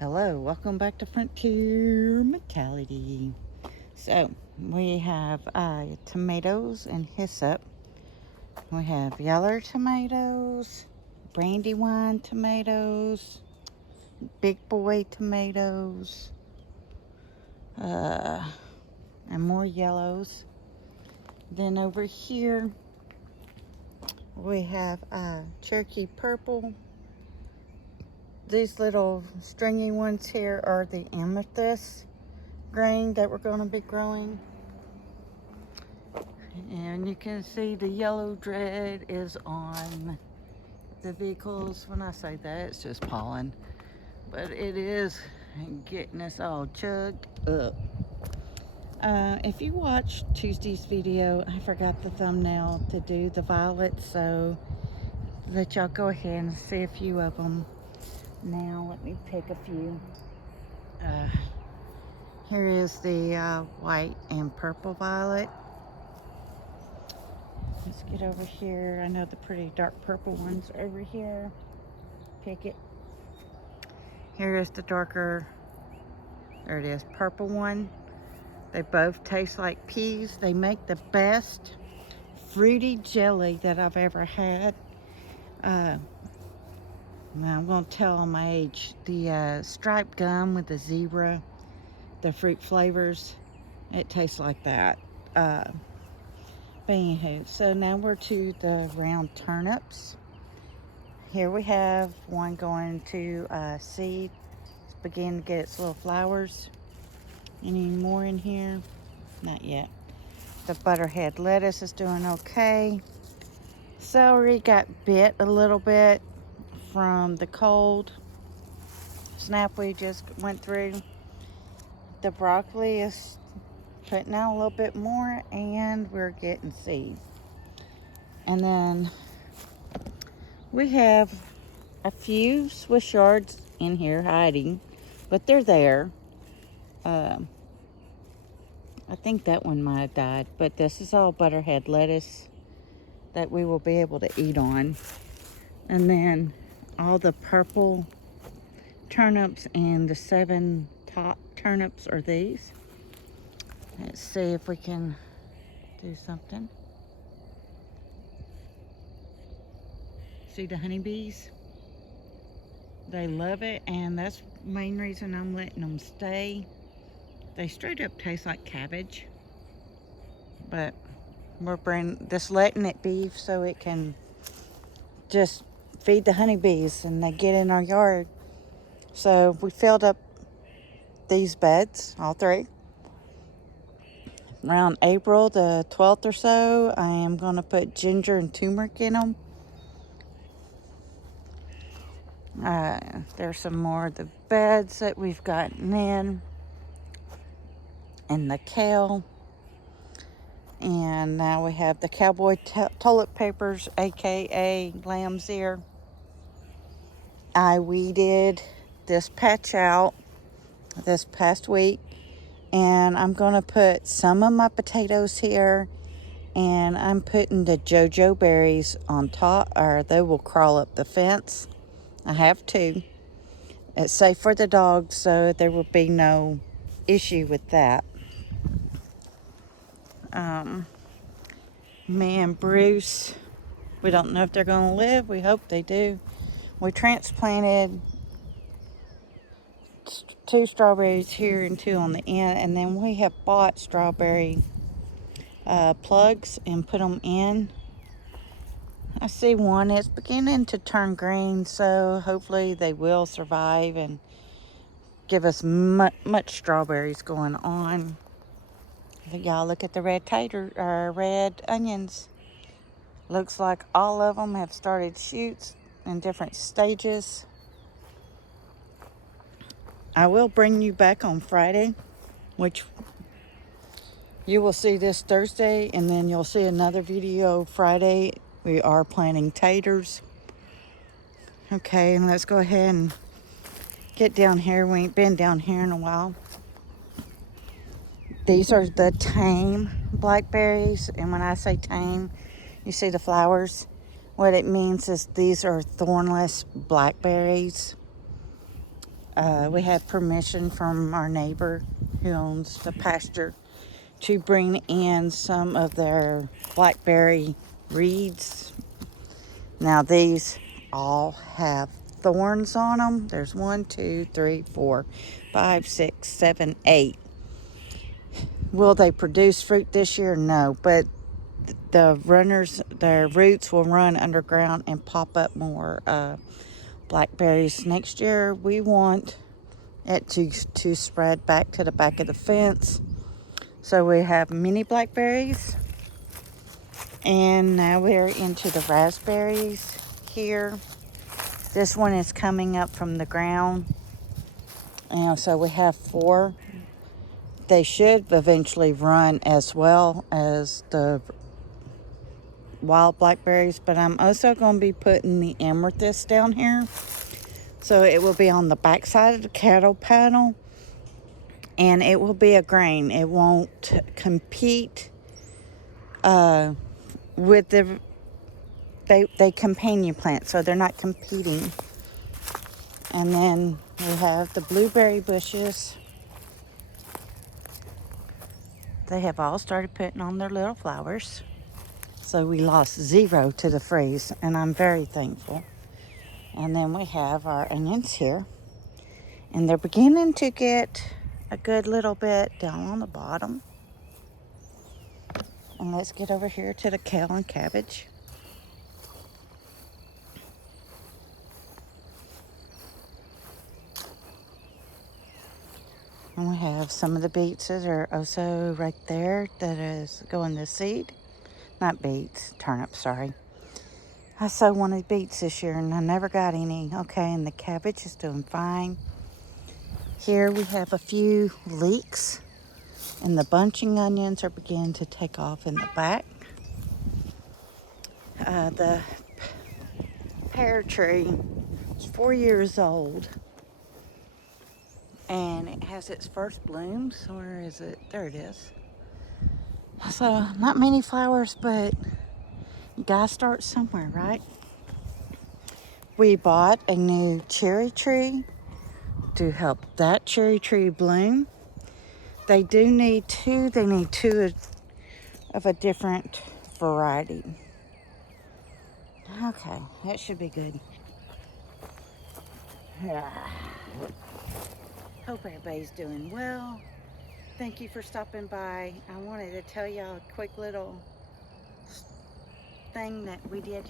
Hello, welcome back to Frontier Mentality. So, we have tomatoes and hyssop. We have yellow tomatoes, brandywine tomatoes, big boy tomatoes, and more yellows. Then over here, we have Cherokee purple. These little stringy ones here are the amethyst grain that we're going to be growing. And you can see the yellow dread is on the vehicles. When I say that, it's just pollen. But it is getting us all chugged up. If you watched Tuesday's video, I forgot the thumbnail to do the violets, so let y'all go ahead and see a few of them. Now let me pick a few. Here is the white and purple violet. Let's get over here. I know the pretty dark purple ones over here. Pick it. Here is the darker, there it is, purple one. They both taste like peas. They make the best fruity jelly that I've ever had. Now I'm going to tell on my age. The striped gum with the zebra, the fruit flavors, it tastes like that. But anywho, so now we're to the round turnips. Here we have one going to seed. It's beginning to get its little flowers. Any more in here? Not yet. The butterhead lettuce is doing okay. Celery got bit a little bit from the cold snap we just went through. The broccoli is putting out a little bit more, and we're getting seeds. And then we have a few Swiss yards in here hiding, but they're there. I think that one might have died, but this is all butterhead lettuce that we will be able to eat on. And then all the purple turnips and the 7 top turnips are these. Let's see if we can do something. See the honeybees? They love it, and that's the main reason I'm letting them stay. They straight up taste like cabbage, but we're just letting it be so it can just feed the honeybees and they get in our yard. So we filled up these beds, all 3. Around April the 12th or so, I am going to put ginger and turmeric in them. There's some more of the beds that we've gotten in, and the kale. And now we have the cowboy toilet papers, aka lamb's ear. I weeded this patch out this past week, and I'm going to put some of my potatoes here, and I'm putting the JoJo berries on top, or they will crawl up the fence. I have 2. It's safe for the dogs, so there will be no issue with that. Me and Bruce, we don't know if they're going to live. We hope they do. We transplanted 2 strawberries here and 2 on the end, and then we have bought strawberry plugs and put them in. I see one, it's beginning to turn green, so hopefully they will survive and give us much strawberries going on. Y'all look at the red onions. Looks like all of them have started shoots in different stages. I will bring you back on Friday, which you will see this Thursday, and then you'll see another video Friday. We are planting taters. Okay, and let's go ahead and get down here. We ain't been down here in a while. These are the tame blackberries, and when I say tame, you see the flowers. What it means is these are thornless blackberries. We had permission from our neighbor who owns the pasture to bring in some of their blackberry reeds. Now these all have thorns on them. There's 1, 2, 3, 4, 5, 6, 7, 8. Will they produce fruit this year? No, but the runners, their roots will run underground and pop up more blackberries. Next year we want it to spread back to the back of the fence. So we have mini blackberries, and now we're into the raspberries here. This one is coming up from the ground, and so we have 4. They should eventually run as well as the wild blackberries, but I'm also going to be putting the amethyst down here, so it will be on the back side of the cattle panel, and it will be a grain. It won't compete with the they companion plant, so they're not competing. And then we have the blueberry bushes. They have all started putting on their little flowers. So we lost 0 to the freeze, and I'm very thankful. And then we have our onions here, and they're beginning to get a good little bit down on the bottom. And let's get over here to the kale and cabbage. And we have some of the beets that are also right there that is going to seed. Not beets, turnips, sorry. I so wanted beets this year and I never got any. Okay, and the cabbage is doing fine. Here we have a few leeks, and the bunching onions are beginning to take off in the back. The pear tree is 4 years old, and it has its first blooms. Where is it? There it is. So not many flowers, but you gotta start somewhere, right? We bought a new cherry tree to help that cherry tree bloom. They do need 2. They need 2 of a different variety. Okay, that should be good. Hope everybody's doing well. Thank you for stopping by. I wanted to tell y'all a quick little thing that we did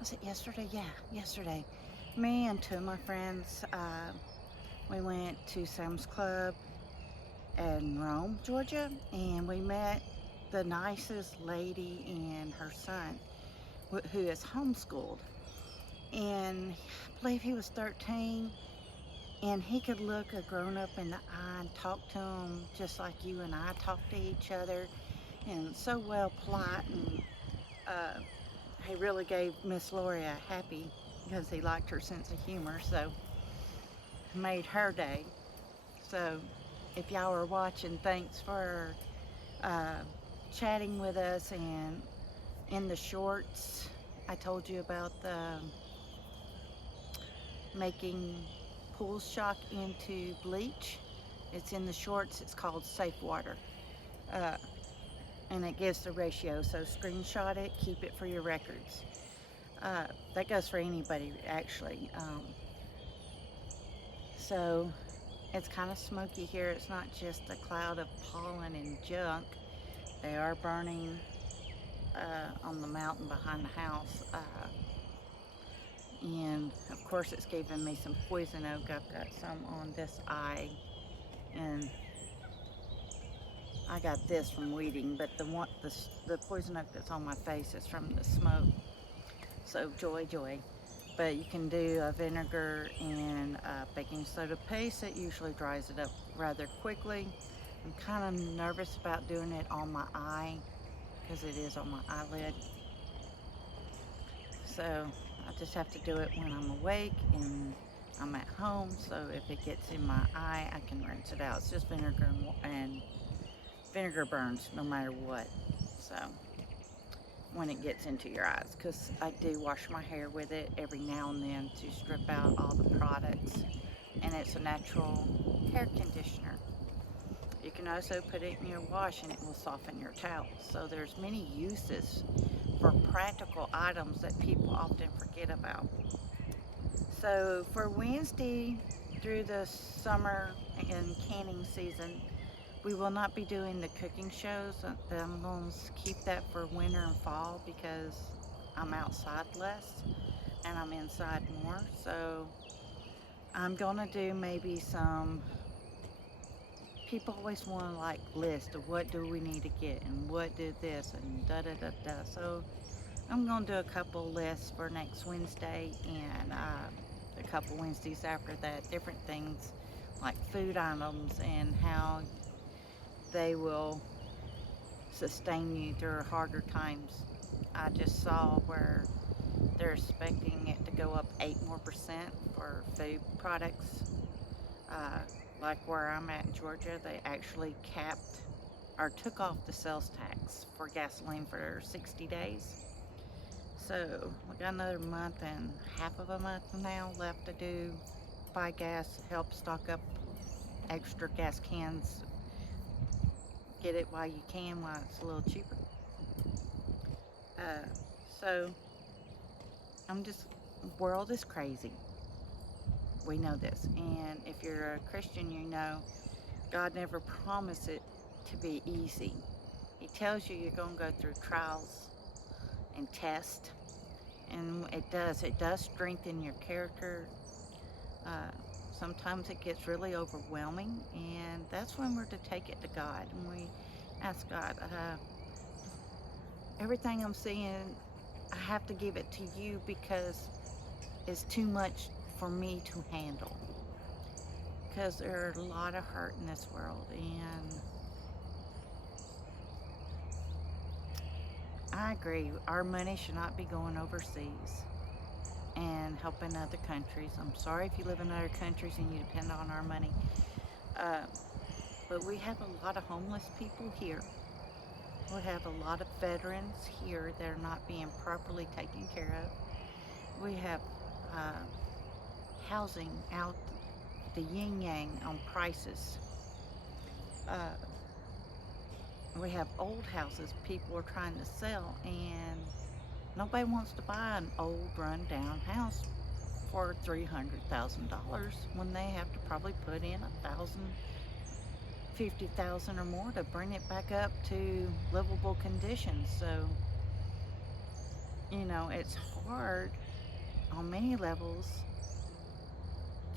was it yesterday? Yeah, yesterday. Me and 2 of my friends, we went to Sam's Club in Rome, Georgia, and we met the nicest lady and her son, who is homeschooled. And I believe he was 13, and he could look a grown-up in the eye and talk to him just like you and I talk to each other, and so well polite, and he really gave Miss Lori a happy because he liked her sense of humor, so made her day. So if y'all are watching, thanks for chatting with us. And in the shorts, I told you about the making pool shock into bleach. It's in the shorts. It's called Safe Water, and it gives the ratio, so screenshot it, keep it for your records. That goes for anybody, actually. So it's kind of smoky here. It's not just a cloud of pollen and junk. They are burning on the mountain behind the house. And of course it's giving me some poison oak. I've got some on this eye, and I got this from weeding, but the poison oak that's on my face is from the smoke. So joy. But you can do a vinegar and baking soda paste. It usually dries it up rather quickly. I'm kind of nervous about doing it on my eye because it is on my eyelid. So I just have to do it when I'm awake and I'm at home. So if it gets in my eye, I can rinse it out. It's just vinegar, and vinegar burns no matter what. So when it gets into your eyes, because I do wash my hair with it every now and then to strip out all the products, and it's a natural hair conditioner. You can also put it in your wash and it will soften your towels. So there's many uses for practical items that people often forget about. So for Wednesday through the summer and canning season, we will not be doing the cooking shows. I'm going to keep that for winter and fall because I'm outside less and I'm inside more. So I'm going to do maybe some, people always want to like list of what do we need to get and what did this and da da da da. So I'm going to do a couple lists for next Wednesday and a couple Wednesdays after that, different things like food items and how they will sustain you through harder times. I just saw where they're expecting it to go up 8% for food products. Uh, like where I'm at in Georgia, they actually capped or took off the sales tax for gasoline for 60 days. So we got another month and half of a month now left to do buy gas, help stock up extra gas cans, get it while you can, while it's a little cheaper. Uh, so I'm just, world is crazy. We know this. And if you're a Christian, you know God never promised it to be easy. He tells you you're going to go through trials and tests. And it does. It does strengthen your character. Uh, Sometimes it gets really overwhelming. And that's when we're to take it to God. And we ask God, everything I'm seeing, I have to give it to you because it's too much for me to handle. Because there are a lot of hurt in this world, and I agree, our money should not be going overseas and helping other countries. I'm sorry if you live in other countries and you depend on our money, uh, but we have a lot of homeless people here. We have a lot of veterans here that are not being properly taken care of. We have uh, housing out the yin yang on prices. Uh, we have old houses people are trying to sell, and nobody wants to buy an old run-down house for $300,000 when they have to probably put in 1,000, 50,000 or more to bring it back up to livable conditions. So, it's hard on many levels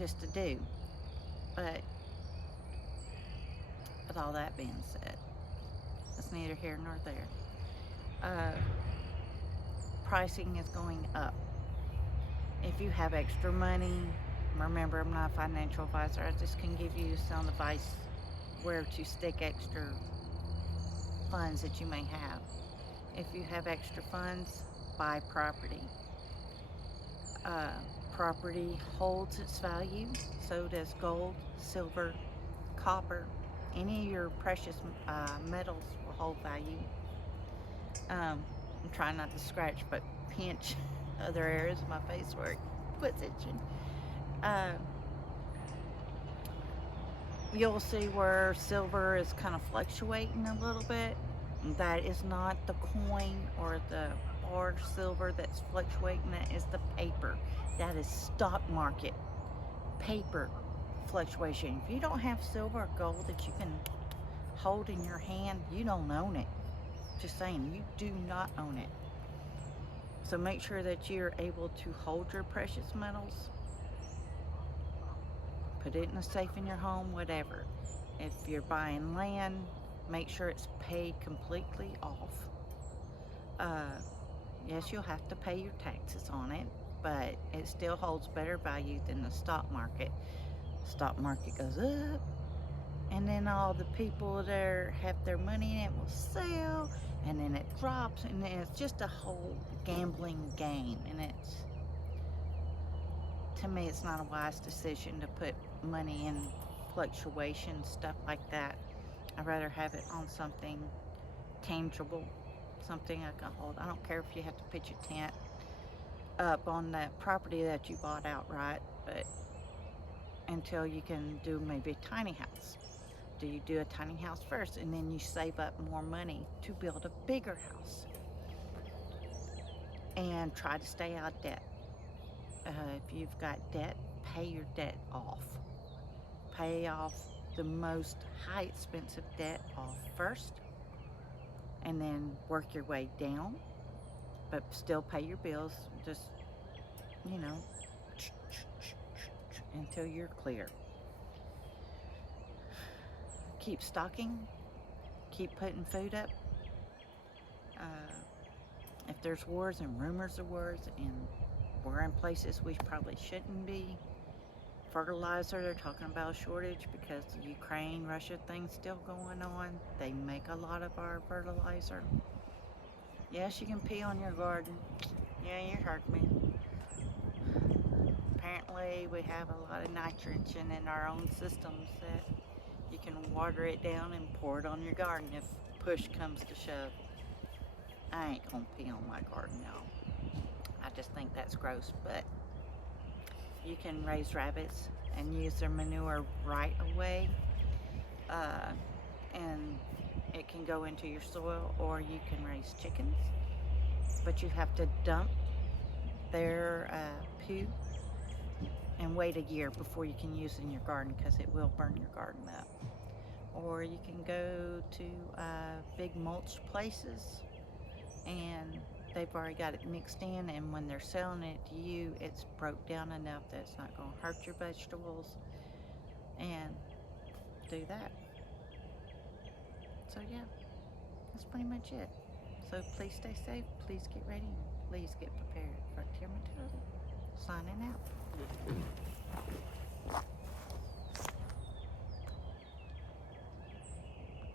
just to do. But with all that being said, it's neither here nor there. Uh, Pricing is going up. If you have extra money, remember I'm not a financial advisor, I just can give you some advice where to stick extra funds that you may have. If you have extra funds, buy property. Uh, Property holds its value, so does gold, silver, copper. Any of your precious metals will hold value. I'm trying not to scratch, but pinch other areas of my face where it puts itching. Uh, you'll see where silver is kind of fluctuating a little bit. That is not the coin or the bar silver that's fluctuating. That is the paper. That is stock market paper fluctuation. If you don't have silver or gold that you can hold in your hand, you don't own it. Just saying, you do not own it. So make sure that you're able to hold your precious metals. Put it in a safe in your home, whatever. If you're buying land, make sure it's paid completely off. Uh, yes, you'll have to pay your taxes on it, but it still holds better value than the stock market. Stock market goes up, and then all the people there have their money in it will sell, and then it drops, and then it's just a whole gambling game. And to me, it's not a wise decision to put money in fluctuation, stuff like that. I'd rather have it on something tangible something that can hold. I don't care if you have to pitch a tent up on that property that you bought outright, but until you can do maybe a tiny house. Do you do a tiny house first and then you save up more money to build a bigger house and try to stay out of debt? If you've got debt, pay your debt off. Pay off the most high expensive debt off first and then work your way down, but still pay your bills. Just, you know, until you're clear. Keep stocking, keep putting food up. If there's wars and rumors of wars and we're in places we probably shouldn't be, fertilizer, they're talking about a shortage because the Ukraine-Russia thing's still going on. They make a lot of our fertilizer. Yes, you can pee on your garden. Yeah, you heard me. Apparently, we have a lot of nitrogen in our own systems that you can water it down and pour it on your garden if push comes to shove. I ain't gonna pee on my garden, y'all. I just think that's gross, but you can raise rabbits and use their manure right away, and it can go into your soil, or you can raise chickens, but you have to dump their poo and wait a year before you can use it in your garden because it will burn your garden up. Or you can go to big mulch places and they've already got it mixed in, and when they're selling it to you, it's broke down enough that it's not going to hurt your vegetables, and do that. So yeah, that's pretty much it. So please stay safe, please get ready, please get prepared. Frontier Mentality, signing out.